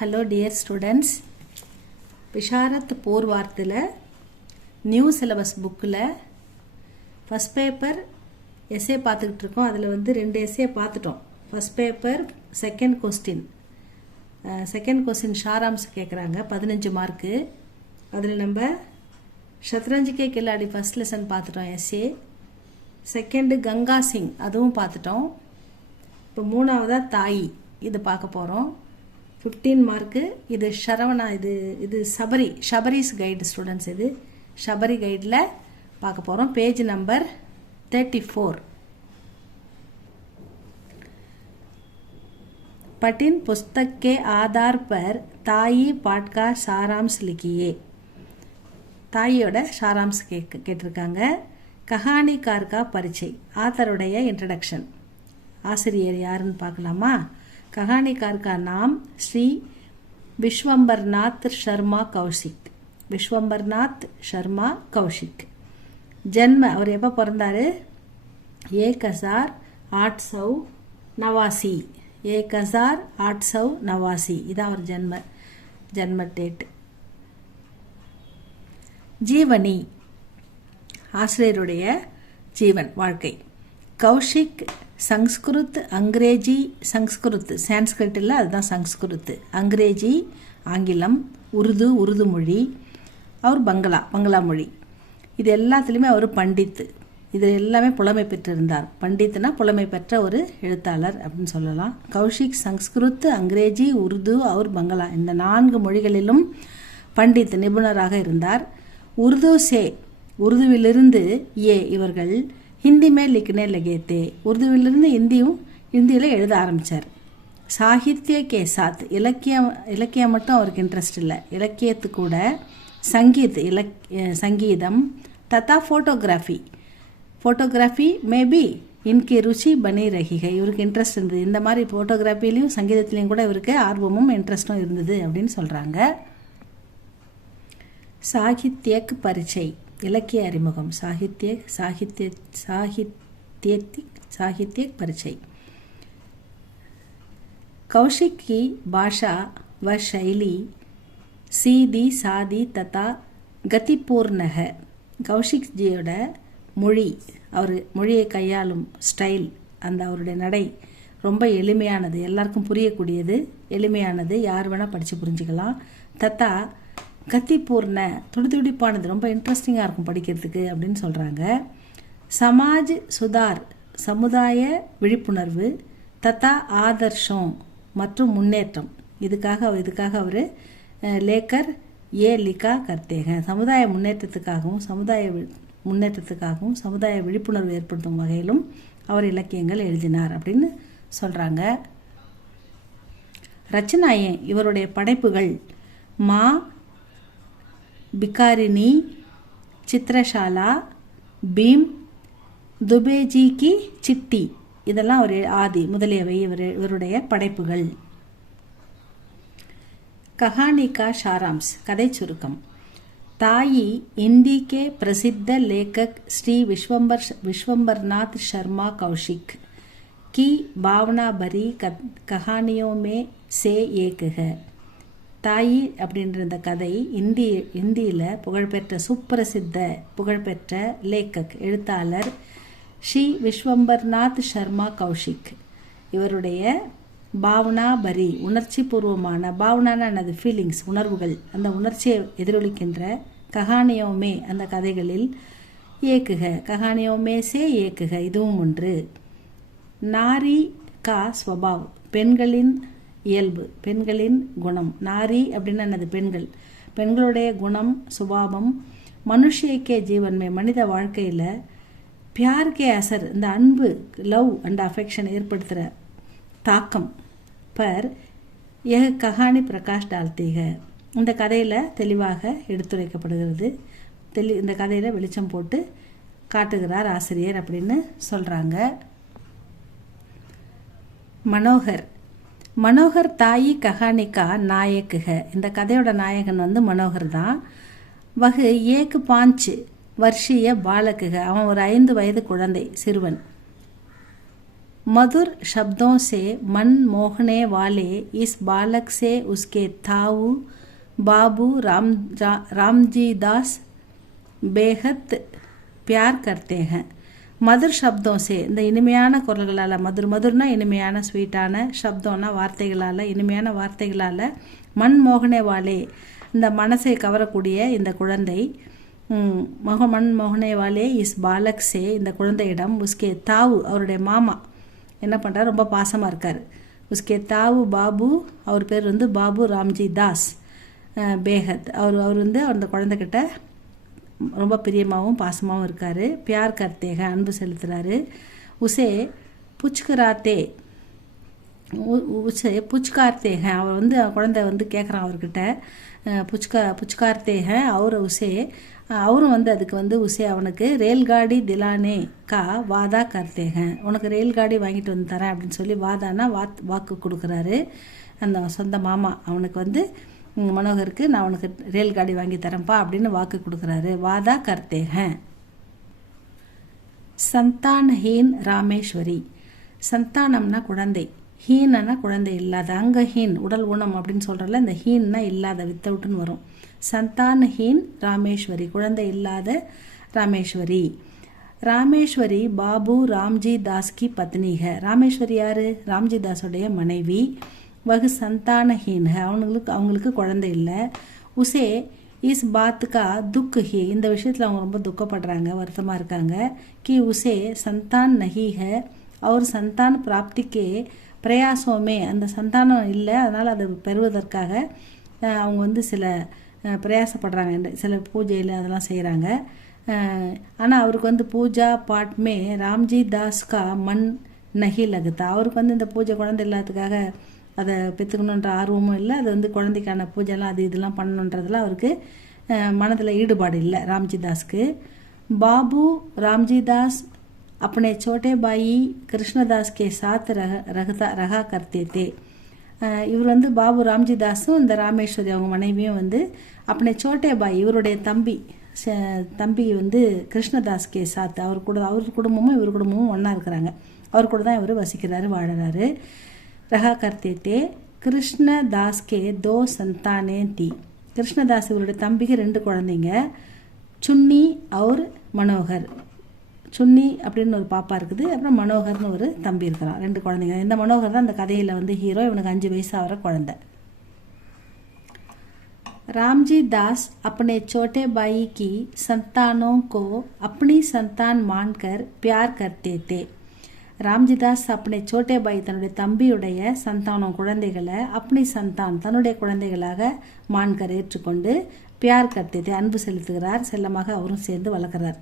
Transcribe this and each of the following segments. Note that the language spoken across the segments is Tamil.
Hello dear students. விஷாரத் பூர்வார்த்தில் நியூ சிலபஸ் புக்கில் ஃபஸ்ட் பேப்பர் எஸ்ஏ பார்த்துக்கிட்டு இருக்கோம். அதில் வந்து 2 எஸ்ஏ பார்த்துட்டோம். ஃபஸ்ட் பேப்பர் செகண்ட் கொஸ்டின் ஷாராம்ஸ் கேட்குறாங்க, 15 மார்க்கு. அதில் நம்ம ஷத்ரஞ்சிக்கே கில்லாடி ஃபஸ்ட் லெசன் பார்த்துட்டோம் எஸ்ஏ. செகண்டு கங்கா சிங் அதுவும் பார்த்துட்டோம். இப்போ 3வதாக தாயி இது பார்க்க போகிறோம். 15 மார்க்கு. இது ஷரவணா, இது ஷபரிஸ் கைடு ஸ்டூடெண்ட்ஸ். இது ஷபரி கைடில் பார்க்க போகிறோம். Page number 34. पठिन पुस्तक के आधार पर ताई पाठ का सारांश लिखिए. தாயோட சாராம்ஸ் கேட்டிருக்காங்க. கஹானிகார் கா பரிச்சை, ஆத்தருடைய இன்ட்ரடக்ஷன். ஆசிரியர் யாருன்னு பார்க்கலாமா? कहानीकार का नाम श्री विश्वंबरनाथ शर्मा कौशिक. विश्वंबरनाथ शर्मा कौशिक. जन्म அவர் எப்போ பிறந்தாரு? 1889. 1889 இதான் அவர் ஜன்ம டேட். ஜீவனி, ஆசிரியருடைய ஜீவன் வாழ்க்கை. கௌஷிக் संस्कृत अंग्रेजी, संस्कृत சான்ஸ்கிரிட் இல்லை, அதுதான் சங்ஸ்கிருத். அங்கிரேஜி ஆங்கிலம், உருது மொழி, அவர் பங்களா மொழி. இது எல்லாத்துலேயுமே அவர் பண்டித்து. இது எல்லாமே புலமை பெற்றிருந்தார். பண்டித்துனா புலமை பெற்ற ஒரு எழுத்தாளர் அப்படின்னு சொல்லலாம். கௌஷிக் சங்ஸ்கிருத், அங்கிரேஜி, உருது, அவர் பங்களா, இந்த 4 மொழிகளிலும் பண்டித் நிபுணராக இருந்தார். உருதுவிலிருந்து இவர்கள் ஹிந்தி மேல் லிக்கனே லகேத்தே, உருதுவிலிருந்து இந்தியில் எழுத ஆரம்பித்தார். சாகித்ய கே சாத், இலக்கியம் மட்டும் அவருக்கு இன்ட்ரெஸ்ட் இல்லை, இலக்கியத்து கூட சங்கீதம் தத்தா ஃபோட்டோகிராஃபி மேபி இன்கி ருச்சி பனி ரஹிகை, இவருக்கு இன்ட்ரெஸ்ட் இருந்தது. இந்த மாதிரி ஃபோட்டோகிராஃபிலையும் சங்கீதத்துலேயும் கூட இவருக்கு ஆர்வமும் இன்ட்ரெஸ்ட்டும் இருந்தது அப்படின்னு சொல்கிறாங்க. சாகித்யக் பரிச்சை, இலக்கிய அறிமுகம். साहित्यिक परिचय. कौशिक की भाषा व शैली सीधी सादी तथा गतिपूर्ण है. கௌஷிக் ஜியோட மொழி, அவர் மொழியை கையாளும் ஸ்டைல், அந்த அவருடைய நடை ரொம்ப எளிமையானது, எல்லாருக்கும் புரியக்கூடியது, எளிமையானது, யார் வேணால் படித்து புரிஞ்சுக்கலாம். தத்தா கத்திப்பூர்ண, துடிதுடிப்பானது, ரொம்ப இன்ட்ரெஸ்டிங்காக இருக்கும் படிக்கிறதுக்கு அப்படின்னு சொல்கிறாங்க. சமாஜ் சுதார், சமுதாய விழிப்புணர்வு, தத்தா ஆதர்ஷம் மற்றும் முன்னேற்றம், இதுக்காக அவர் லேக்கர் லிகா கர்த்தேக, சமுதாய முன்னேற்றத்துக்காகவும் சமுதாய விழிப்புணர்வு ஏற்படுத்தும் வகையிலும் அவர் இலக்கியங்கள் எழுதினார் அப்படின்னு சொல்கிறாங்க. ரச்சனாயே, இவருடைய படைப்புகள் மா பிகாரினி, சித்திரசாலா, பீம், துபேஜி கி சிட்டி, இதெல்லாம் ஒரு ஆதி முதலியவை இவருடைய படைப்புகள். கஹானி கா சாராம்ஸ், கதை சுருக்கம். தாயி இந்தி கே பிரசித்த லேखक श्री विश्वंबरनाथ शर्मा कौशिक की भावना भरी कहानियों में से एक है. தாயி அப்படின்ற இந்த கதை இந்தியில் புகழ்பெற்ற லேக்கக் எழுத்தாளர் ஸ்ரீ விஸ்வம்பர்நாத் சர்மா கௌஷிக், இவருடைய பாவனா பரி, உணர்ச்சி பூர்வமான, பாவனான அது ஃபீலிங்ஸ், உணர்வுகள், அந்த உணர்ச்சியை எதிரொலிக்கின்ற கஹானியோமே, அந்த கதைகளில் கஹானியோமே சே ஏக்குக, இதுவும் ஒன்று. நாரி கா ஸ்வபாவ், பெண்களின் இயல்பு, பெண்களின் குணம். நாரி அப்படின்னா என்னது? பெண்களுடைய குணம், சுபாவம். மனுஷியக்கே ஜீவன்மை, மனித வாழ்க்கையில் பியார்கே அசர், இந்த அன்பு, லவ் அண்ட் அஃபெக்ஷன் ஏற்படுத்துகிற தாக்கம் பர் கஹானி பிரகாஷ் டால்தீக, இந்த கதையில் தெளிவாக எடுத்துரைக்கப்படுகிறது. இந்த கதையில் வெளிச்சம் போட்டு காட்டுகிறார் ஆசிரியர் அப்படின்னு சொல்கிறாங்க. மனோகர் தாயி கஹானிக்கா நாயக் ஹை, இந்த கதையோட நாயகன் வந்து மனோகர் தான். வகு 5 வருஷிய பாலக்குக, அவன் ஒரு 5 வயது குழந்தை, சிறுவன். मधुर शब्दों से मन मोहने वाले इस बालक से उसके ताऊ बाबू रामजी दास बेहद प्यार करते हैं. மதுர் சப்தம் சே இந்த இனிமையான குரல்களால், மதுர்னா இனிமையான ஸ்வீட்டான, சப்தம்னா வார்த்தைகளால், இனிமையான வார்த்தைகளால், மண் மோகனே வாலே இந்த மனசை கவரக்கூடிய இந்த குழந்தை, மண் மோகனே வாலே இஸ் பாலக் சே இந்த குழந்தையிடம், உஸ்கே தாவு அவருடைய மாமா என்ன பண்ணுறார், ரொம்ப பாசமாக இருக்கார். உஸ்கே தாவு பாபு, அவர் பேர் வந்து பாபு ராம்ஜி தாஸ் பேஹத், அவர் வந்து அந்த குழந்தைகிட்ட ரொம்ப பிரியமாகவும் பாசமாகவும் இருக்கார். பியார் கர்த்தேக அன்பு செலுத்துகிறாரு. உசே புச்கராத்தே புச்கார்த்தேக அவர் வந்து குழந்தை வந்து கேட்குறான் அவர்கிட்ட, புச்கார்த்தேக அவர் உசே அவரும் வந்து அதுக்கு வந்து உசே அவனுக்கு ரேல்காடி திலானே கா வாதா கர்த்தேக, உனக்கு ரேல்காடி வாங்கிட்டு வந்து தரேன் அப்படின்னு சொல்லி வாதானா வாக்கு கொடுக்குறாரு. அந்த சொந்த மாமா அவனுக்கு வந்து மனோகருக்கு நான் உனக்கு ரேல்காடி வாங்கி தரேன்ப்பா அப்படின்னு வாக்கு கொடுக்குறாரு. வாதா கர்த்தேக. சந்தானஹீன் ராமேஸ்வரி. சந்தானம்னா குழந்தை, ஹீனனா குழந்தை இல்லாத, அங்கஹீன் உடல் ஊனம் அப்படின்னு சொல்கிறல, இந்த ஹீன்னா இல்லாத, வித்தவுட்டுன்னு வரும். சந்தானஹீன் ராமேஸ்வரி குழந்தை இல்லாத ராமேஸ்வரி. ராமேஸ்வரி பாபு ராம்ஜி தாஸ் கி பத்னிக. ராமேஸ்வரி யார்? ராம்ஜி தாஸுடைய மனைவி. வகு சந்தானஹீன் அவங்களுக்கு குழந்தை இல்லை. உசே இஸ் பாத்துக்கா துக்கு ஹி இந்த விஷயத்தில் அவங்க ரொம்ப துக்கப்படுறாங்க, வருத்தமாக இருக்காங்க. கி உசே சந்தான் நஹி ஹை அவர் சந்தான் பிராப்திக்கே பிரயாசோமே அந்த சந்தானம் இல்லை, அதனால் அதை பெறுவதற்காக அவங்க வந்து சில பிரயாசப்படுறாங்க, சில பூஜையில் அதெல்லாம் செய்கிறாங்க. ஆனால் அவருக்கு வந்து பூஜா பாட்மே ராம்ஜி தாஸ்கா மண் நஹி லகுதா, அவருக்கு வந்து இந்த பூஜை குழந்தை இல்லாததுக்காக அதை பெற்றுக்கணுன்ற ஆர்வமும் இல்லை, அது வந்து குழந்தைக்கான பூஜைலாம் அது இதெல்லாம் பண்ணணுன்றதுலாம் அவருக்கு மனதில் ஈடுபாடு இல்லை ராம்ஜி தாஸ்க்கு. பாபு ராம்ஜி தாஸ் अपने छोटे भाई कृष्णदास के साथ रहा करते थे. இவர் வந்து பாபு ராம்ஜி தாஸும் இந்த ராமேஸ்வரி அவங்க மனைவியும் வந்து அப்பனே சோட்டே பாய் இவருடைய தம்பி வந்து கிருஷ்ணதாஸ் கே சாத் அவர் குடும்பமும் இவர் குடும்பமும் ஒன்றா இருக்கிறாங்க. அவர் கூட தான் இவர் வசிக்கிறாரு, வாழறாரு. ரஹா கர்த்தே தே. கிருஷ்ணதாஸ் கே தோ சந்தானே தி. கிருஷ்ணதாஸ் இவருடைய தம்பிக்கு 2 குழந்தைங்க, சுன்னி அவர் மனோகர். சுன்னி அப்படின்னு ஒரு பாப்பா இருக்குது, அப்புறம் மனோகர்னு ஒரு தம்பி இருக்கிறான், 2 குழந்தைங்க. இந்த மனோகர் தான் அந்த கதையில் வந்து ஹீரோ, இவனுக்கு 5 வயசு ஆகிற குழந்தை. रामजी दास अपने छोटे भाई की संतानों को अपनी संतान मानकर प्यार करते थे. ராம்ஜி தாஸ் अपने छोटे भाई தன்னுடைய தம்பியுடைய சந்தானம் குழந்தைகளை अपनी संतान தன்னுடைய குழந்தைகளாக மான்கர் ஏற்றுக்கொண்டு பியார் கர்த்தே தே அன்பு செலுத்துகிறார், செல்லமாக அவரும் சேர்ந்து வளர்க்குறார்.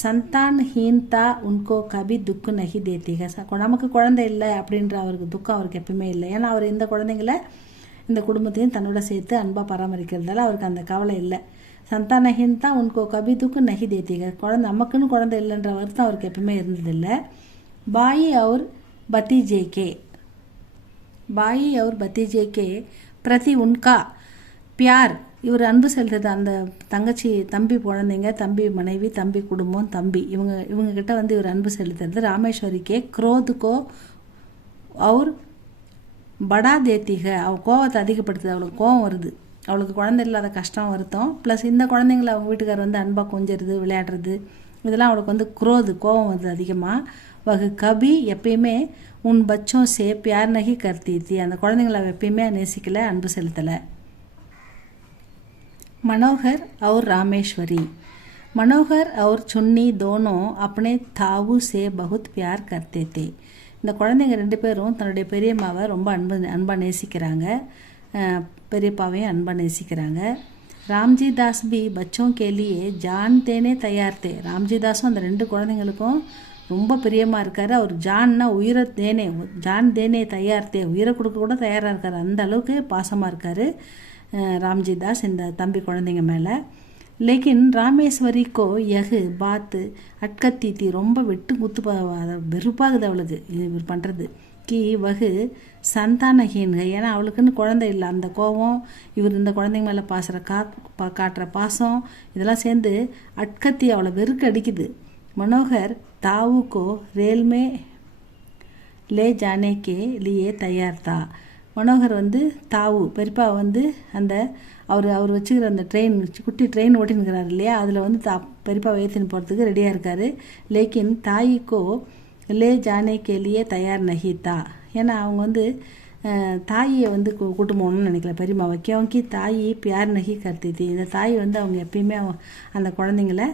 சந்தான் ஹீன்தா உன்கோ கபி துக்கு நகி தேத்திக. நமக்கு குழந்தை இல்லை அப்படின்ற அவருக்கு துக்கம் அவருக்கு எப்பவுமே இல்லை, ஏன்னா அவர் இந்த குழந்தைங்களை இந்த குடும்பத்தையும் தன்னோட சேர்த்து அன்பாக பராமரிக்கிறதால அவருக்கு அந்த கவலை இல்லை. சந்தானஹீன் தான் உன்கோ கபி துக்கு நகி தேத்திக. குழந்தை நமக்குன்னு குழந்தை இல்லைன்ற வருத்தம் அவருக்கு எப்பவுமே இருந்ததில்லை. பாயி அவர் பத்தீஜே கே பிரதி உன்கா பியார் இவர் அன்பு செலுத்துறது அந்த தம்பி குழந்தைங்க, தம்பி மனைவி, தம்பி குடும்பம், தம்பி இவங்க கிட்ட வந்து இவர் அன்பு செலுத்துறது ராமேஸ்வரிக்கே குரோதுக்கோ அவர் படா தேத்திக. அவள் கோவத்தை அதிகப்படுத்துது, அவளுக்கு கோவம் வருது, அவளுக்கு குழந்தை இல்லாத கஷ்டம் வருத்தம், ப்ளஸ் இந்த குழந்தைங்களை அவங்க வீட்டுக்காரர் வந்து அன்பாக கொஞ்சிறது விளையாடுறது இதெல்லாம் அவளுக்கு வந்து கோவம் வருது அதிகமாக. வகு கபி எப்பயுமே உன் பச்சோம் சே பியார் நகி கர்த்தி அந்த குழந்தைங்களை அவள் எப்பயுமே நேசிக்கலை, அன்பு செலுத்தலை. மனோகர் और रामेश्वरी. मनोहर और चुन्नी दोनों अपने ताऊ से बहुत प्यार करते थे. இந்த குழந்தைங்க 2 பேரும் தன்னுடைய பெரியம்மாவை ரொம்ப அன்பாக நேசிக்கிறாங்க, பெரியப்பாவையும் அன்பாக நேசிக்கிறாங்க. ராம்ஜி தாஸ் பி பச்சோं के लिए जान देने तैयार थे. ராம்ஜி தாஸும் அந்த 2 குழந்தைங்களுக்கும் ரொம்ப பிரியமாக இருக்கார். அவர் ஜான்னா ஜான் தேனே தயார் தே, உயிரை கொடுக்க கூட தயாராக இருக்கார், அந்த அளவுக்கு பாசமாக இருக்கார் ராம்ஜி தாஸ் இந்த தம்பி குழந்தைங்க மேலே. லேக்கின் ராமேஸ்வரி கோ யகு பாத்து அட்கத்தி தீ ரொம்ப வெட்டு குத்து வெறுப்பாகுது அவளுக்கு இவர் பண்ணுறது. கி வகு சந்தானஹீன்க, ஏன்னா அவளுக்குன்னு குழந்தை இல்லை, அந்த கோபம் இவர் இந்த குழந்தைங்க மேலே காட்டுற பாசம் இதெல்லாம் சேர்ந்து அட்கத்தி அவளை வெறுக்க அடிக்குது. மனோகர் தாவுக்கோ ரேல்மே லே ஜானே கே லியே தயார் தா. மனோகர் வந்து தாவு பெரியப்பா வந்து அந்த அவர் வச்சுக்கிற அந்த ட்ரெயின் குட்டி ட்ரெயின் ஓட்டினுக்கிறாரு இல்லையா, அதில் வந்து பெரியப்பா ஏற்றின்னு போகிறதுக்கு ரெடியாக இருக்கார். லேக்கின் தாயிக்கோ லே ஜானே கே லியே தயார் நஹி தா. ஏன்னா அவங்க வந்து தாயை வந்து கூட்டு போகணும்னு நினைக்கல பெரியம்மாவை. கியோங்கி தாயி பியார் நகி கர்த்தி. இந்த தாய் வந்து அவங்க எப்பயுமே அந்த குழந்தைங்கள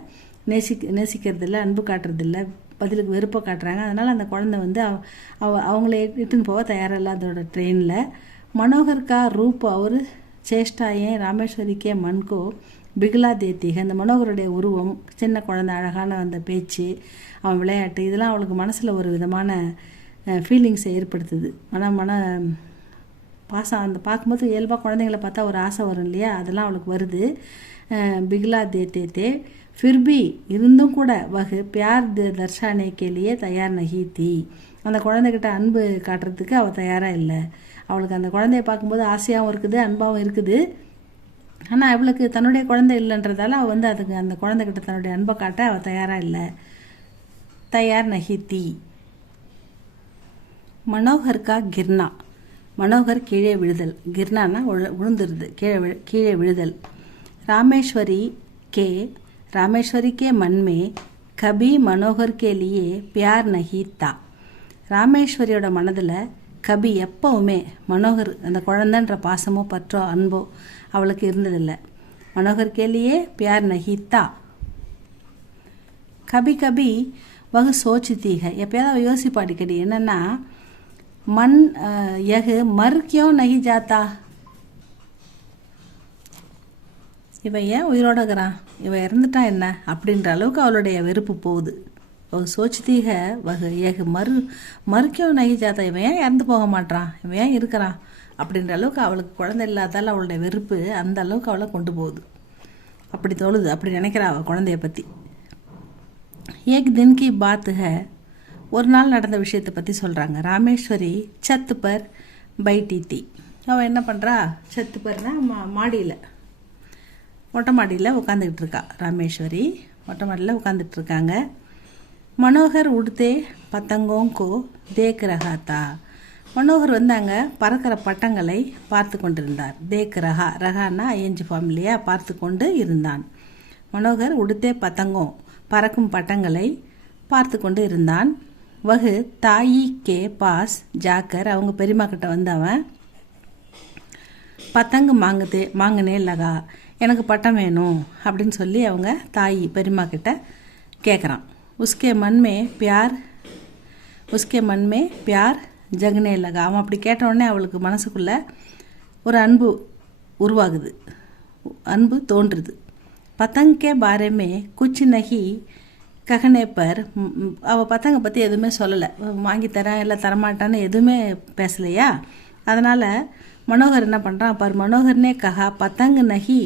நேசிக்கிறதில்ல, அன்பு காட்டுறதில்ல, பதிலுக்கு வெறுப்பை காட்டுறாங்க. அதனால் அந்த குழந்தை வந்து அவங்கள இட்டுன்னு போக தயாராக இல்லை அதோட ட்ரெயினில். மனோகர்கா ரூப் அவர் சேஷ்டாயே ராமேஸ்வரிக்கே மண்கோ பிகிலா தேத்திக. அந்த மனோகருடைய உருவம், சின்ன குழந்தை, அழகான அந்த பேச்சு, அவன் விளையாட்டு, இதெல்லாம் அவளுக்கு மனசில் ஒரு விதமான ஃபீலிங்ஸை ஏற்படுத்துது. மன பாசம் அந்த பார்க்கும்போது இயல்பாக குழந்தைங்களை பார்த்தா ஒரு ஆசை வரும் இல்லையா, அதெல்லாம் அவளுக்கு வருது. பிகிலா தேத்தே ஃபிர்பி இருந்தும் கூட வகு பியார் தர்ஷானே கேலியே தயார் நகி தீ. அந்த குழந்தைகிட்ட அன்பு காட்டுறதுக்கு அவள் தயாராக இல்லை. அவளுக்கு அந்த குழந்தைய பார்க்கும்போது ஆசையாகவும் இருக்குது, அன்பாகவும் இருக்குது. ஆனால் அவளுக்கு தன்னுடைய குழந்தை இல்லைன்றதால அவள் வந்து அதுக்கு அந்த குழந்தைகிட்ட தன்னுடைய அன்பை காட்ட அவள் தயாராக இல்லை. தயார் நகி தீ. மனோகர்கா கிர்னா. மனோகர் கீழே விழுதல். கிர்னானா விழுந்துருது, கீழே விழுதல். ராமேஸ்வரி கே மன்மே கபி மனோகர் கே லியே பியார் நஹி தா. ராமேஸ்வரியோட மனதில் கபி எப்பவுமே மனோகர் அந்த குழந்தைன்ற பாசமோ பற்றோ அன்போ அவளுக்கு இருந்ததில்லை. மனோகர் கே லியே பியார் நஹி தா. கபி கபி வகு சோச்சித்தீக. எப்பயாவது யோசிப்பா அடிக்கடி, என்னென்னா மண் யகு மர் கியோ நஹி ஜாத்தா. இவன் ஏன் உயிரோட இருக்கிறான், இவன் இறந்துட்டான் என்ன அப்படின்ற அளவுக்கு அவளுடைய வெறுப்பு போகுது. சோச்சித்தீக வகு யகு மறுக்கியோ நகி ஜாத்தா. இவன் ஏன் இறந்து போக மாட்டான், இவன் ஏன் இருக்கிறான் அப்படின்ற அளவுக்கு அவளுக்கு குழந்தை இல்லாதால் அவளுடைய வெறுப்பு அந்த அளவுக்கு அவளை கொண்டு போகுது. அப்படி தோணுது, அப்படி நினைக்கிறா அவள் குழந்தைய பற்றி. ஏக் தின் கி பாத் ஹை. ஒரு நாள் நடந்த விஷயத்தை பற்றி சொல்கிறாங்க. ராமேஸ்வரி சத்து பர் பைட்டி தி. அவள் என்ன பண்ணுறா, சத்து பர்னா மாடியில், மொட்டை மாடியில் உட்காந்துக்கிட்டு இருக்கா. ராமேஸ்வரி மொட்டை மாடியில் உட்காந்துட்டு இருக்காங்க. மனோகர் உடுத்தே பத்தங்கோங்கோ தேக் ரகாத்தா. மனோகர் வந்து அங்கே பறக்கிற பட்டங்களை பார்த்து கொண்டிருந்தார். தேக் ரகான்னா ஐஎன்ஜி ஃபார்ம் இல்லையா, பார்த்து கொண்டு இருந்தான். மனோகர் உடுத்தே பத்தங்கோ பறக்கும் பட்டங்களை பார்த்து கொண்டு இருந்தான். வகு தாயி கே பாஸ் ஜாக்கர். அவங்க பெரியம்மா கிட்ட வந்து அவன் பத்தங்கு மாங்குனே லகா, எனக்கு பட்டம் வேணும் அப்படின்னு சொல்லி அவங்க தாயி பெரியம்மா கிட்ட கேட்குறான். உஸ்கே மன்மே பியார் ஜக்னே லகா. அவன் அப்படி கேட்டவுடனே அவளுக்கு மனசுக்குள்ளே ஒரு அன்பு உருவாகுது, அன்பு தோன்றுது. பத்தங்கே பாரேமே குச் நகி ககனே பர். அவள் பத்தங்க பற்றி எதுவுமே சொல்லலை, வாங்கி தரேன் இல்லை தரமாட்டான்னு எதுவுமே பேசலையா. அதனால் மனோகர் என்ன பண்ணுறான், பர் மனோகர்னே கஹா பத்தங்கு நகி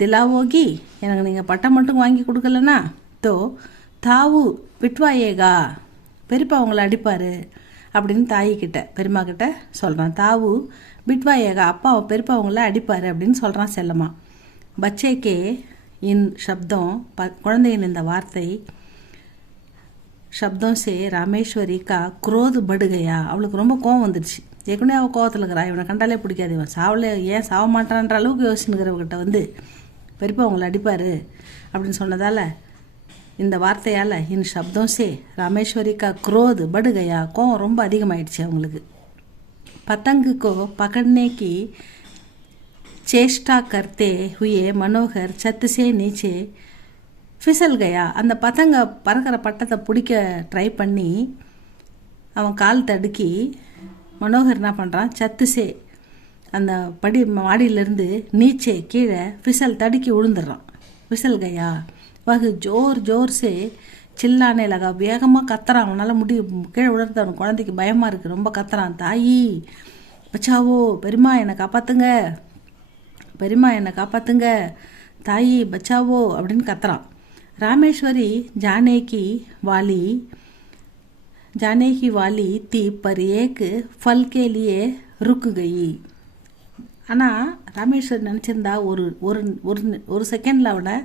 திலாவோகி. எனக்கு நீங்கள் பட்டம் மட்டும் வாங்கி கொடுக்கலனா தோ தாவு விட்வாயேகா, பெரியப்பா அவங்கள அடிப்பார் அப்படின்னு தாயிக்கிட்ட பெரியம்மா கிட்ட சொல்கிறான். தாவு விட்வாயேகா, அப்பா பெரியப்பா அவங்கள அடிப்பார் அப்படின்னு சொல்கிறான் செல்லம்மா. பச்சேக்கே இன் சப்தம், குழந்தையின் இந்த வார்த்தை சப்தம் சே ராமேஸ்வரி கா குரோது படுகையா. அவளுக்கு ரொம்ப கோவம் வந்துடுச்சு. ஏற்கனவே அவள் கோவத்தில் இருக்கிறா, இவனை கண்டாலே பிடிக்காது, இவன் ஏன் சாவ மாட்டான்ற அளவுக்கு யோசிச்சுக்கிறவகிட்ட வந்து பெரியப்பா அவங்கள அடிப்பார் அப்படின்னு சொன்னதால், இந்த வார்த்தையால் இன் சப்தம் சே ராமேஸ்வரி கா குரோது படுகையா, கோவம் ரொம்ப அதிகமாயிடுச்சு அவங்களுக்கு. பத்தங்குக்கோ பகடனேக்கி சேஷ்டா கர்த்தே ஹுயே மனோகர் சத்து சே நீச்சே ஃபிசல் கயா. அந்த பத்தங்க பறக்கிற பட்டத்தை பிடிக்க ட்ரை பண்ணி அவன் கால் தடுக்கி மனோகர் என்ன பண்ணுறான், சத்துசே அந்த மாடியிலேருந்து நீச்சே கீழே ஃபிசல் தடுக்கி விழுந்துடுறான். ஃபிசல் கயா வகு ஜோர் சே சில்லானே லகா. வேகமாக கத்துறான், அவனால் கீழே விழுறது அவன் குழந்தைக்கு பயமாக இருக்குது, ரொம்ப கத்துறான். தாயி பச்சாவோ, பெரியம்மா என்னை காப்பாற்றுங்க, பெரியம்மா என்னை காப்பாற்றுங்க, தாயி பச்சாவோ அப்படின்னு கத்துறான். ராமேஸ்வரி ஜானேகி வாலி தி பர் ஏக் ஃபல் கே லியே ருக் கயி. ஆனால் ராமேஸ்வரி நினச்சிருந்தா ஒரு செகண்டில் அவனை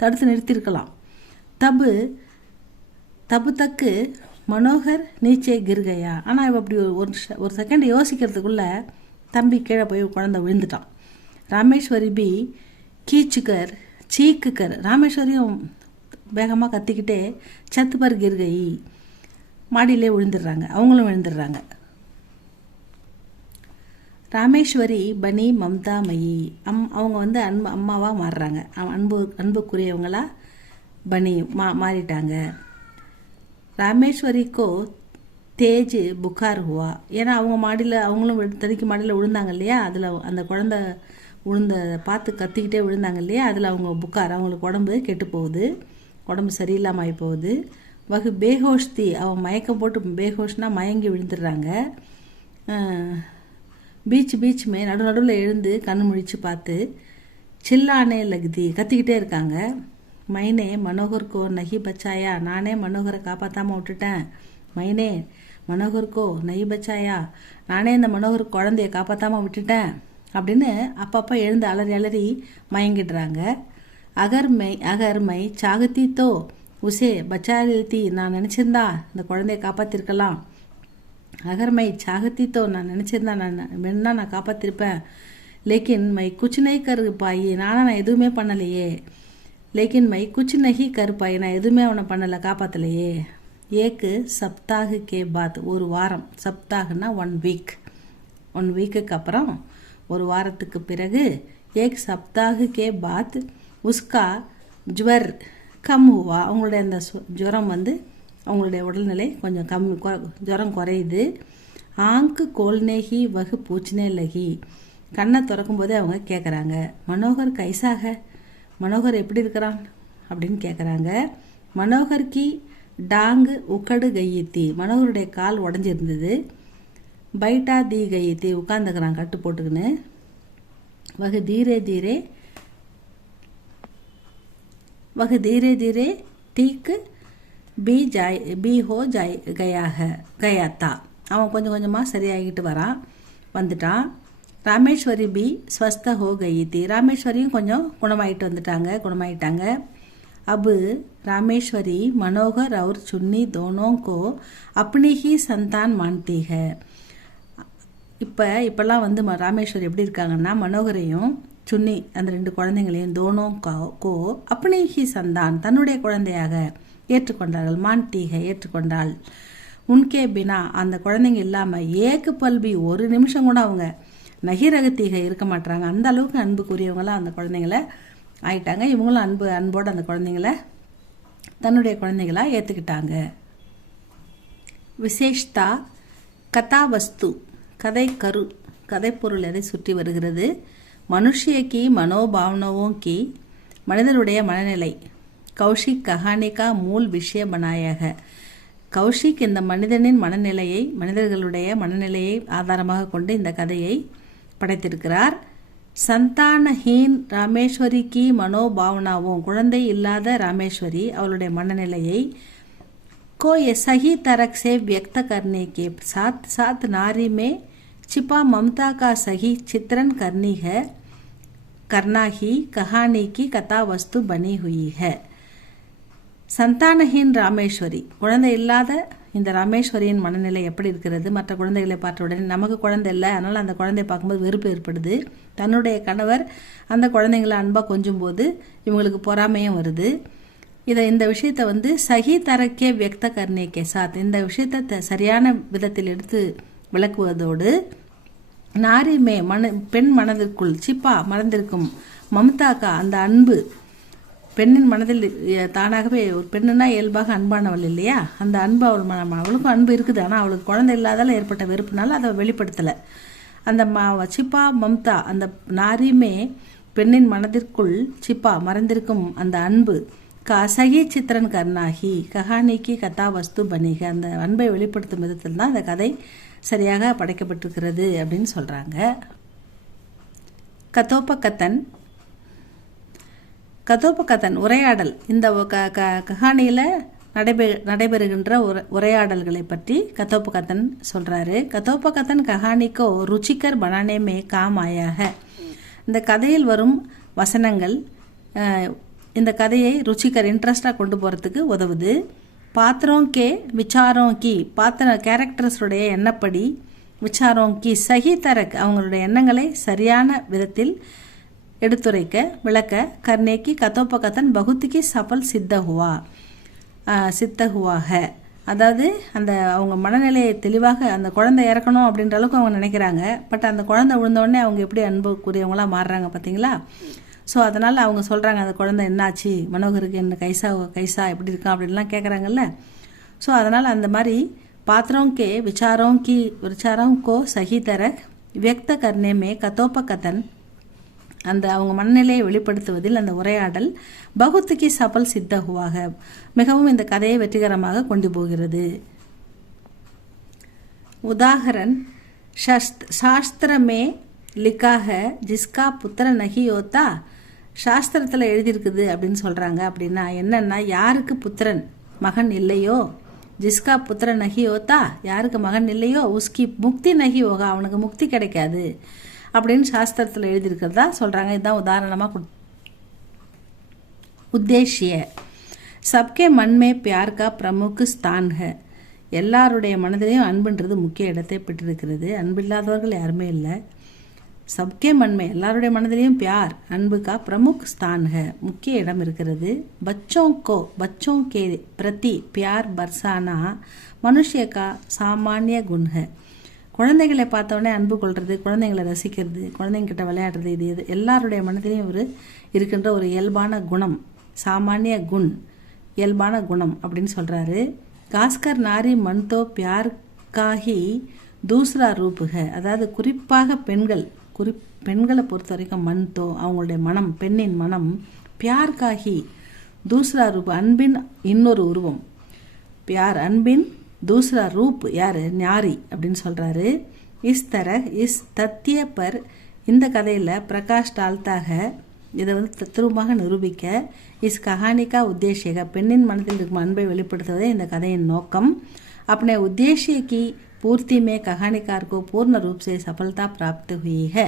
தடுத்து நிறுத்தியிருக்கலாம். தபு தக்கு மனோகர் நீச்சே கிர்கையா. ஆனால் இவ அப்படி ஒரு செகண்ட் யோசிக்கிறதுக்குள்ளே தம்பி கீழே போய் குழந்தை விழுந்துட்டான். ராமேஸ்வரி பி கீச்சுக்கர் சீக்குக்கர். ராமேஸ்வரியும் வேகமாக கத்திக்கிட்டே சத்து பர் கிர்கை, மாடியிலே விழுந்துடுறாங்க, அவங்களும் விழுந்துடுறாங்க. ராமேஸ்வரி பனி மம்தா மயி, அவங்க வந்து அம்மாவாக மாறுறாங்க, அன்புக்குரியவங்களா பனி மாறிட்டாங்க. ராமேஸ்வரிக்கோ தேஜ் புகார் ஹுவா. ஏன்னா அவங்க மாடியில் அவங்களும் தனிக்கு மாடியில் விழுந்தாங்க இல்லையா, அதில் அந்த குழந்தை பார்த்து கத்திக்கிட்டே விழுந்தாங்க இல்லையா, அதில் அவங்க புகார், அவங்களுக்கு உடம்பு கெட்டு போகுது, உடம்பு சரியில்லாமல் ஆகி போகுது. வகு பேஹோஷ்தி, அவன் மயக்கம் போட்டு பேஹோஷ்னால் மயங்கி விழுந்துடுறாங்க. பீச் நடுவில் எழுந்து கண்ணு முழிச்சு பார்த்து சில்லானே லகுதி, கத்திக்கிட்டே இருக்காங்க. மைனே மனோகர்கோ நகி பச்சாயா, நானே மனோகரை காப்பாற்றாமல் விட்டுட்டேன். மைனே மனோகர்கோ நகி பச்சாயா, நானே இந்த மனோகர் குழந்தைய காப்பாற்றாமல் விட்டுட்டேன் அப்படின்னு அப்பப்போ எழுந்து அலறி மயங்கிடுறாங்க. அகர்மை சாகத்தி தோ உசே பச்சாத்தி, நான் நினச்சிருந்தா இந்த குழந்தைய காப்பாற்றிருக்கலாம். அகர்மை சாகத்தி தோ, நான் நினச்சிருந்தா நான் காப்பாற்றிருப்பேன். லேக்கின் மை குச் நஹி கர் பாயி, நான் எதுவுமே பண்ணலையே. லேக்கின் மை குச் நஹி கர் பாயி, நான் எதுவுமே அவனை பண்ணலை, காப்பாற்றலையே. ஏக்கு சப்தாகு கே பாத், ஒரு வாரம், சப்தாகுன்னா 1 வீக், 1 வீக்குக்கு அப்புறம் ஒரு வாரத்துக்கு பிறகு ஏக் சப்தாகு கே பாத் உஸ்கா ஜுவர் கம் ஹுவா, அவங்களுடைய அந்த ஜுரம் வந்து அவங்களுடைய உடல்நிலை கொஞ்சம் ஜுரம் குறையுது. ஆங்கு கோல்நேகி வகு பூச்சினே லகி, கண்ணை திறக்கும் போதே அவங்க கேட்குறாங்க, மனோகர் கைசாக, மனோகர் எப்படி இருக்கிறான் அப்படின்னு கேட்குறாங்க. மனோகர் கி டாங்கு உக்கடு கையத்தி, மனோகருடைய கால் உடஞ்சிருந்தது. பைட்டா தி கையத்தி, உட்காந்துக்கிறான் கட்டு போட்டுக்கின்னு. வகு धीरे धीरे ठीक பி ஹோ கயாத்தா, அவன் கொஞ்சம் கொஞ்சமாக சரியாகிட்டு வந்துட்டான். ராமேஸ்வரி பி ஸ்வஸ்த ஹோ கயித்தி, ராமேஸ்வரியும் கொஞ்சம் குணமாயிட்டாங்க. அபு ராமேஸ்வரி மனோகர் और चुन्नी दोनों को अपनी ही संतान मानती है. இப்போல்லாம் வந்து ராமேஸ்வரி எப்படி இருக்காங்கன்னா, மனோகரையும் சுன்னி அந்த 2 குழந்தைங்களையும் தோனோ கோ அப்படி ஹி சந்தான், தன்னுடைய குழந்தையாக ஏற்றுக்கொண்டார்கள். மான்டீகை, ஏற்றுக்கொண்டாள். உன்கே பினா, அந்த குழந்தைங்க இல்லாமல் ஏக்கு பல்பி, ஒரு நிமிஷம் கூட அவங்க நகிரகத்தீகை இருக்க மாட்டாங்க. அந்த அளவுக்கு அன்புக்குரியவங்களாம் அந்த குழந்தைங்கள ஆயிட்டாங்க. இவங்களும் அன்போடு அந்த குழந்தைங்கள தன்னுடைய குழந்தைகளாக ஏற்றுக்கிட்டாங்க. விசேஷ்தா கதாவஸ்து, கதை பொருள் எதை சுற்றி வருகிறது. மனுஷியக்கி மனோபாவனவோं की, மனிதனுடைய மனநிலை. கௌஷிக் கஹானிகா மூல் விஷய பனாயாக, கௌஷிக் இந்த மனிதர்களுடைய மனநிலையை ஆதாரமாக கொண்டு இந்த கதையை படைத்திருக்கிறார். சந்தானஹீன் ராமேஸ்வரிக்கு மனோபாவனாவும், குழந்தை இல்லாத ராமேஸ்வரி அவளுடைய மனநிலையை को सही तरह से व्यक्त करने के साथ साथ नारी में छिपा ममता का सही चित्रण करना ही कहानी की कथा वस्तु बनी हुई है. சந்தானஹீன் ராமேஸ்வரி, குழந்தை இல்லாத இந்த ராமேஸ்வரியின் மனநிலை எப்படி இருக்கிறது. மற்ற குழந்தைகளை பார்த்த உடனே நமக்கு குழந்தை இல்லை, அதனால் அந்த குழந்தையை பார்க்கும்போது வெறுப்பு ஏற்படுது. தன்னுடைய கணவர் அந்த குழந்தைங்களை அன்பாக கொஞ்சும் போது இவங்களுக்கு பொறாமையும் வருது. இந்த விஷயத்தை வந்து சஹி தரக்கே வியக்த கர்ணேக்கே சாத், இந்த விஷயத்தை சரியான விதத்தில் எடுத்து விளக்குவதோடு நாரிமே பெண் மனதிற்குள் சிப்பா மறந்திருக்கும் மம்தாக்கா, அந்த அன்பு, பெண்ணின் மனதில் தானாகவே ஒரு பெண்ணுன்னா இயல்பாக அன்பானவள் இல்லையா, அந்த அன்பு அவளுக்கும் அன்பு இருக்குது. ஆனால் அவளுக்கு குழந்தை இல்லாதால ஏற்பட்ட வெறுப்புனால அதை வெளிப்படுத்தலை. அந்த சிப்பா மம்தா, அந்த நாரிமே பெண்ணின் மனதிற்குள் சிப்பா மறந்திருக்கும் அந்த அன்பு சகி சித்திரன் கர்ணாகி கஹானிக்கு கதா வஸ்து பனிக, அந்த அன்பை வெளிப்படுத்தும் விதத்தில் தான் அந்த கதை சரியாக படைக்கப்பட்டிருக்கிறது அப்படின்னு சொல்கிறாங்க. கதோபகத்தன் உரையாடல், இந்த கஹானியில் நடைபெறுகின்ற உரையாடல்களை பற்றி கதோபகத்தன் சொல்கிறாரு. கதோபகத்தன் கஹானிக்கோ ருச்சிகர் பனானேமே காம் ஆயாக, இந்த கதையில் வரும் வசனங்கள் இந்த கதையை ருச்சிகர் இன்ட்ரெஸ்டாக கொண்டு போகிறதுக்கு உதவுது. பாத்திரம் கே விசாரம் கி பாத்திர கேரக்டர்ஸுடைய எண்ணப்படி விசாரம் கி சஹி தரக் அவங்களுடைய எண்ணங்களை சரியான விதத்தில் எடுத்துரைக்க விளக்க கர்னேக்கி கதோபகதன் பகுத்திக்கு சபல் சித்த ஹுவா ஹை அதாவது அந்த அவங்க மனநிலையை தெளிவாக அந்த குழந்தை இறக்கணும் அப்படின்ற அளவுக்கு அவங்க நினைக்கிறாங்க. பட் அந்த குழந்தை விழுந்தோடனே அவங்க எப்படி அன்புக்குரியவங்களாக மாறுறாங்க பார்த்தீங்களா? ஸோ அதனால் அவங்க சொல்கிறாங்க அந்த குழந்தை என்னாச்சு, மனோகருக்கு என்ன கைசா எப்படி இருக்கான் அப்படின்லாம் கேட்குறாங்கல்ல. ஸோ அதனால் அந்த மாதிரி பாத்திரம் கே விசாரம் கோ சஹி தரக் வியக்த கர்னே கதோபகதன் அந்த அவங்க மனநிலையை வெளிப்படுத்துவதில் அந்த உரையாடல் பகுத்துக்கு சபல் சித்த ஹுவாக மிகவும் இந்த கதையை வெற்றிகரமாக கொண்டு போகிறது. உதாகரன் சாஸ்திரமே லிக்காக ஜிஸ்கா புத்திர நகி யோத்தா சாஸ்திரத்தில் எழுதியிருக்குது அப்படின்னு சொல்கிறாங்க. அப்படின்னா என்னென்னா யாருக்கு புத்திரன் மகன் இல்லையோ ஜிஸ்கா புத்திர நகி யோத்தா யாருக்கு மகன் இல்லையோ உஸ்கி முக்தி நகி யோகா அவனுக்கு முக்தி கிடைக்காது அப்படின்னு சாஸ்திரத்தில் எழுதியிருக்கிறதா சொல்கிறாங்க. இதுதான் உதாரணமாக உத்தேசிய சப்கே மன்மே பியார் கா பிரமுக் ஸ்தான் ஹை எல்லாருடைய மனதிலையும் அன்புன்றது முக்கிய இடத்தை பெற்றிருக்கிறது. அன்பில்லாதவர்கள் யாருமே இல்லை. சப்கே மன்மே எல்லாருடைய மனதிலையும் பியார் அன்பு கா பிரமுக் ஸ்தான் ஹை முக்கிய இடம் இருக்கிறது. பச்சோं के प्रति प्यार बरसाना मनुष्य का सामान्य गुण है குழந்தைகளை பார்த்தோடனே அன்பு கொள்வது, குழந்தைங்களை ரசிக்கிறது, குழந்தைங்கிட்ட விளையாடுறது இது எல்லாருடைய மனதிலையும் இருக்கின்ற ஒரு இயல்பான குணம். சாமானிய குண் இயல்பான குணம் அப்படின்னு சொல்கிறாரு. காஸ்கர் நாரி மன்தோ பியார் காஹி தூசரா ரூபுக அதாவது குறிப்பாக பெண்களை பொறுத்த வரைக்கும் மன்தோ அவங்களுடைய மனம் பெண்ணின் மனம் பியார் காஹி தூசரா ரூப் அன்பின் இன்னொரு உருவம். பியார் அன்பின் தூசரா ரூப் யார் ஞாரி அப்படின்னு சொல்கிறாரு. இஸ் தத்திய பர் இந்த கதையில் பிரகாஷ் டால்தாக இதை தத்துவமாக நிரூபிக்க இஸ் கஹானிக்கா உத்தேசியக பெண்ணின் மனதில் இருக்கும் அன்பை வெளிப்படுத்துவதே இந்த கதையின் நோக்கம். अपने उद्देश्य की पूर्ति में कहानीकार को पूर्ण रूप से सफलता प्राप्त हुई है.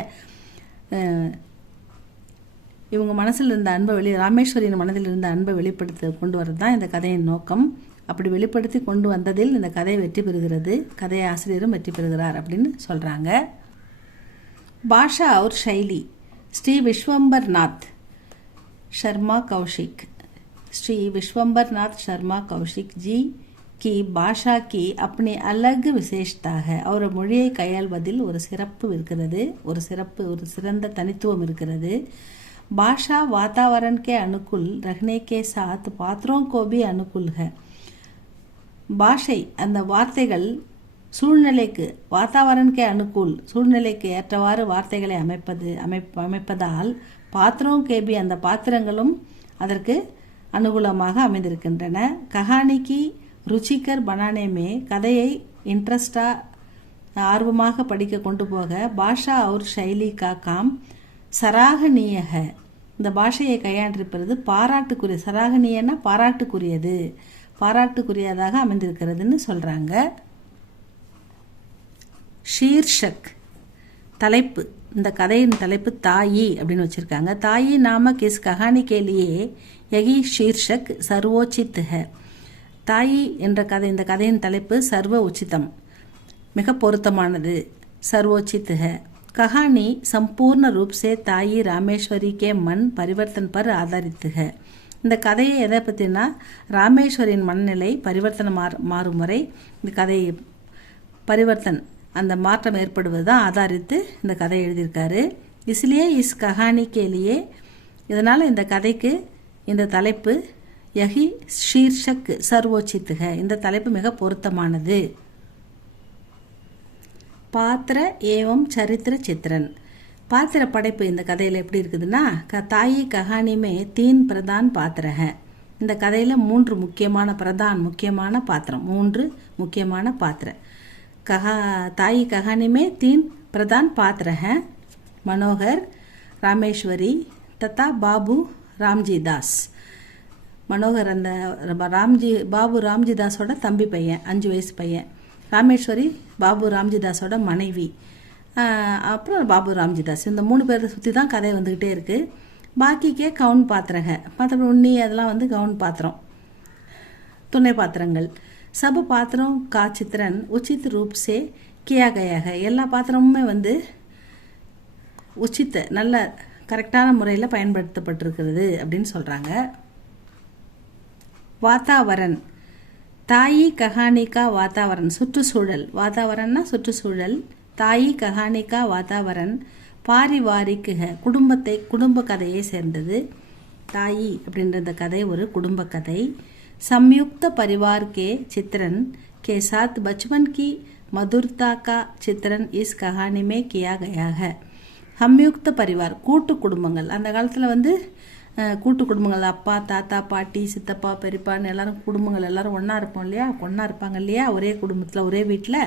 இவங்க மனசில் இருந்த அன்பை ராமேஸ்வரியின் மனதில் இருந்த அன்பை வெளிப்படுத்த கொண்டு வரது தான் இந்த கதையின் நோக்கம். அப்படி வெளிப்படுத்தி கொண்டு வந்ததில் இந்த கதை வெற்றி பெறுகிறது, கதை ஆசிரியரும் வெற்றி பெறுகிறார் அப்படின்னு சொல்கிறாங்க. பாஷா और शैली श्री विश्वंबरनाथ शर्मा कौशिक जी की भाषा की अपनी अलग विशेषता है. और மொழியை கையாள்வதில் ஒரு சிறப்பு இருக்கிறது, ஒரு சிறந்த தனித்துவம் இருக்கிறது. भाषा वातावरण के अनुकूल रहने के साथ पात्रों को भी अनुकूल है. பாஷை அந்த வார்த்தைகள் சூழ்நிலைக்கு வாத்தாவரனுக்கே அனுகூல் சூழ்நிலைக்கு ஏற்றவாறு வார்த்தைகளை அமைப்பதால் பாத்திரம் கேபி அந்த பாத்திரங்களும் அதற்கு அனுகூலமாக அமைந்திருக்கின்றன. கஹானிக்கு ருச்சிகர் பனானேமே கதையை இன்ட்ரெஸ்டாக ஆர்வமாக படிக்க கொண்டு போக பாஷா और शैली का काम सराहनीय है. இந்த பாஷையை கையாண்டிருப்பது பாராட்டுக்குரிய சராகனியன்னா பாராட்டுக்குரியதாக அமைந்திருக்கிறதுன்னு சொல்கிறாங்க. ஷீர்ஷக் தலைப்பு இந்த கதையின் தலைப்பு தாயி அப்படின்னு வச்சுருக்காங்க. தாயி நாமக் இஸ் கஹானி கேலியே யகி ஷீர்ஷக் சர்வோச்சித் ஹை. தாயி என்ற இந்த கதையின் தலைப்பு சர்வ உச்சிதம் மிக பொருத்தமானது சர்வோச்சித் ஹை. कहानी संपूर्ण रूप से ताई रामेश्वरी के मन परिवर्तन पर आधारित है. இந்த கதையை எதை பற்றினா ராமேஸ்வரின் மனநிலை பரிவர்த்தனம் மாறும் வரை இந்த கதை பரிவர்த்தன் அந்த மாற்றம் ஏற்படுவது தான் ஆதாரித்து இந்த கதை எழுதியிருக்காரு. இஸ்லியே இஸ் கஹானி கேலியே இதனால் இந்த கதைக்கு இந்த தலைப்பு யஹி ஷீர்ஷக் சர்வோச்சித் ஹை இந்த தலைப்பு மிக பொருத்தமானது. பாத்திர ஏவம் சரித்திர சித்திரன் பாத்திர படைப்பு இந்த கதையில் எப்படி இருக்குதுன்னா தாயி கஹானிமே 3 பிரதான் பாத்திர ஹை. இந்த கதையில் 3 முக்கியமான பாத்திரம் 3 முக்கியமான பாத்திர தாயி கஹானிமே 3 பிரதான் பாத்திர ஹை. மனோகர் ராமேஸ்வரி தத்தா பாபு ராம்ஜி தாஸ். மனோகர் அந்த பாபு ராம்ஜி தாஸோட தம்பி பையன் 5 வயசு பையன். ராமேஸ்வரி பாபு ராம்ஜிதாஸோட மனைவி. அப்புறம் பாபு ராம்ஜிதாஸ் இந்த 3 பேரை சுற்றி தான் கதை வந்துக்கிட்டே இருக்குது. பாக்கிக்கே கவுன் பாத்திரங்க மற்றபடி உண்ணி அதெல்லாம் கவுன் பாத்திரம். துணை பாத்திரங்கள். சப பாத்திரம் கா சித்திரன் உச்சித் ரூப் சே கியா கயா ஹை. எல்லா பாத்திரமுமே வந்து உச்சித்த நல்ல கரெக்டான முறையில் பயன்படுத்தப்பட்டிருக்கிறது அப்படின்னு சொல்கிறாங்க. வாத்தாவரன் தாயி கஹானிகா வாத்தாவரன் சுற்றுச்சூழல். வாத்தாவரன்னா சுற்றுச்சூழல். தாயி கஹானிகா வாத்தாவரன் பாரிவாரிக்கு குடும்ப கதையை சேர்ந்தது. தாயி அப்படின்ற இந்த கதை ஒரு குடும்ப கதை. சம்யுக்த பரிவார் கே சித்திரன் के साथ बचपन की मधुरता का चित्रण इस कहानी में किया गया है. சம்யுக்த பரிவார் கூட்டு குடும்பங்கள். அந்த காலத்தில் வந்து கூட்டு குடும்பங்கள், அப்பா தாத்தா பாட்டி சித்தப்பா பெரியப்பான்னு எல்லாரும் குடும்பங்கள் எல்லாரும் ஒன்றா இருப்போம் இல்லையா, ஒன்றா இருப்பாங்க இல்லையா ஒரே குடும்பத்தில் ஒரே வீட்டில்.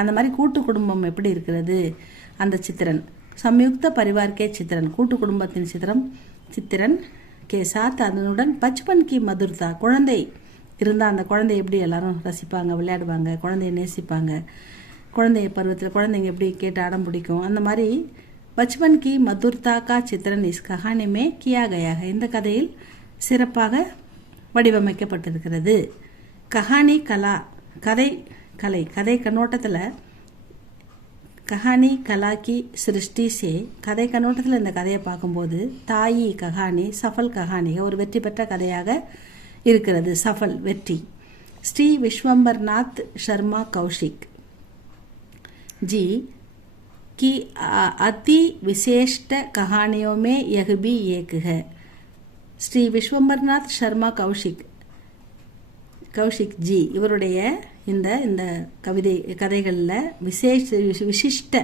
அந்த மாதிரி கூட்டு குடும்பம் எப்படி இருக்கிறது அந்த சித்திரன். சம்யுக்த பரிவார்க்கே சித்திரன் கூட்டு குடும்பத்தின் சித்திரன் கே சாத் அதனுடன் பச்பன் கி மதுர்தா குழந்தை இருந்தால் அந்த குழந்தை எப்படி எல்லாரும் ரசிப்பாங்க, விளையாடுவாங்க, குழந்தைய நேசிப்பாங்க, குழந்தைய பருவத்தில் குழந்தைங்க எப்படி கேட்டு அடம் பிடிக்கும், அந்த மாதிரி பச்பன் கி மதுர்தா கா சித்திரன் இஸ் கஹானி மே கியா கயா ஹை. இந்த கதையில் சிறப்பாக வடிவமைக்கப்பட்டிருக்கிறது. கஹானி கலா கதை கண்ணோட்டத்தில் கஹானி கலா கி சிருஷ்டி சே கதை கண்ணோட்டத்தில் இந்த கதையை பார்க்கும்போது தாயி கஹானி சஃபல் கஹானி ஒரு வெற்றி பெற்ற கதையாக இருக்கிறது. சஃபல் வெற்றி. ஸ்ரீ விஸ்வம்பர்நாத் சர்மா கௌஷிக் जी की अति विशिष्ट कहानियों में यह भी एक है. ஸ்ரீ விஸ்வம்பர்நாத் சர்மா கௌஷிக் ஜி இவருடைய இந்த கதைகளில் விசிஷ்ட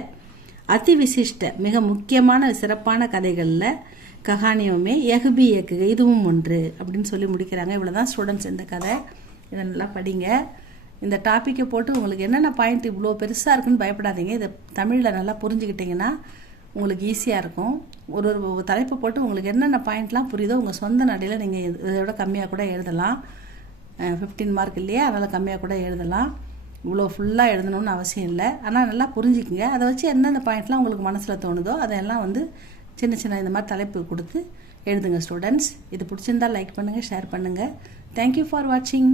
அதி விசிஷ்ட மிக முக்கியமான சிறப்பான கதைகளில் கஹானியோமே யஹ்பி இயக்குக இதுவும் ஒன்று அப்படின்னு சொல்லி முடிக்கிறாங்க. இவ்வளோதான் ஸ்டூடெண்ட்ஸ் இந்த கதை. இதை நல்லா படிங்க. இந்த டாப்பிக்கை போட்டு உங்களுக்கு என்னென்ன பாயிண்ட் இவ்வளோ பெருசாக இருக்குன்னு பயப்படாதீங்க. இதை தமிழில் நல்லா புரிஞ்சுக்கிட்டிங்கன்னா உங்களுக்கு ஈஸியாக இருக்கும். ஒரு தலைப்பை போட்டு உங்களுக்கு என்னென்ன பாயிண்ட்லாம் புரியுதோ உங்கள் சொந்த நடையில் நீங்கள் இதோட கம்மியாக கூட எழுதலாம். 15 மார்க் இல்லையா, அதனால் கம்மியாக கூட எழுதலாம். இவ்வளோ ஃபுல்லாக எழுதணும்னு அவசியம் இல்லை. ஆனால் நல்லா புரிஞ்சுக்கிங்க. அதை வச்சு எந்தெந்த பாயிண்ட்லாம் உங்களுக்கு மனசில் தோணுதோ அதெல்லாம் வந்து சின்ன இந்த மாதிரி தலைப்பு கொடுத்து எழுதுங்க ஸ்டூடெண்ட்ஸ். இது பிடிச்சிருந்தால் லைக் பண்ணுங்கள், ஷேர் பண்ணுங்கள். தேங்க்யூ ஃபார் வாட்சிங்.